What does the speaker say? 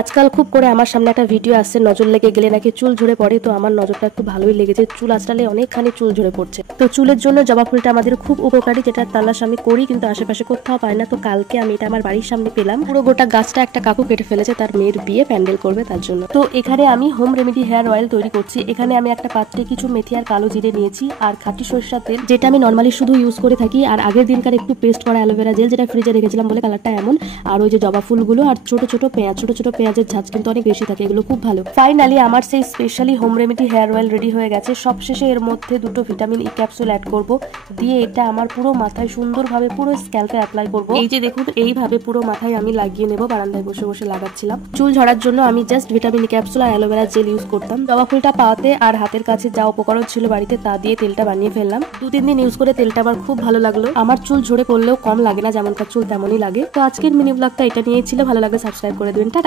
আজকাল খুব করে আমার সামনে একটা ভিডিও আসছে, নজর লেগে গেলে নাকি চুল ঝরে পড়ে। তো আমার নজরটা একটু ভালোই লেগেছে, চুল আঁচড়ালে অনেকখানি চুল ঝরে পড়ছে। তো চুলের জন্য জবা ফুলটা আমাদের খুব উপকারী, যেটা তালাশ আমি করি কিন্তু আশেপাশে কোথাও পাই না। তো কালকে আমি এটা আমার বাড়ির সামনে পেলাম। পুরো গোটা গাছটা একটা কাকু কেটে ফেলেছে, তার মেয়ের বিয়ে প্যান্ডেল করবে তার জন্য। তো এখানে আমি হোম রেমেডি হেয়ার অয়েল তৈরি করছি। এখানে আমি একটা পাত্রে কিছু মেথি আর কালো জিরে নিয়েছি, আর খাঁটি সরিষার তেল, যেটা আমি নর্মালি শুধু ইউজ করে থাকি, আর আগের দিনকার একটু পেস্ট করা অ্যালোভেরা জেল, যেটা ফ্রিজে রেখেছিলাম বলে কালারটা এমন। আর ওই যে জবা ফুলগুলো আর ছোট ছোট পেঁয়াজের ঝাঁজ কিন্তু অনেক বেশি থাকে, এগুলো খুব ভালো। ফাইনালি আমার সেই specially home remedy hair oil ready হয়ে গেছে। সবশেষে এর মধ্যে 2টো ভিটামিন ই ক্যাপসুল অ্যাড করব, দিয়ে এটা আমার পুরো মাথায় সুন্দরভাবে পুরো স্ক্যাল্পে অ্যাপ্লাই করব। এই যে দেখুন, এইভাবে পুরো মাথায় আমি লাগিয়ে নেব। বারান্দায় বসে বসে লাগাচ্ছিলাম। চুল ঝরার জন্য আমি জাস্ট ভিটামিন ই ক্যাপসুল আর অ্যালোভেরা জেল ইউজ করতাম। জবা ফুলটা পাওয়াতে আর হাতের কাছে যা উপকরণ ছিল বাড়িতে তা দিয়ে তেলটা বানিয়ে ফেললাম। 2-3 দিন ইউজ করে তেলটা আমার খুব ভালো লাগলো। আমার চুল ঝরে পড়লেও কম লাগে না, যেমনকার চুল তেমনই লাগে। তো আজকের মিনি ব্লগটা এটা নিয়েই ছিল। ভালো লাগলে সাবস্ক্রাইব করে দিবেন। টাটা।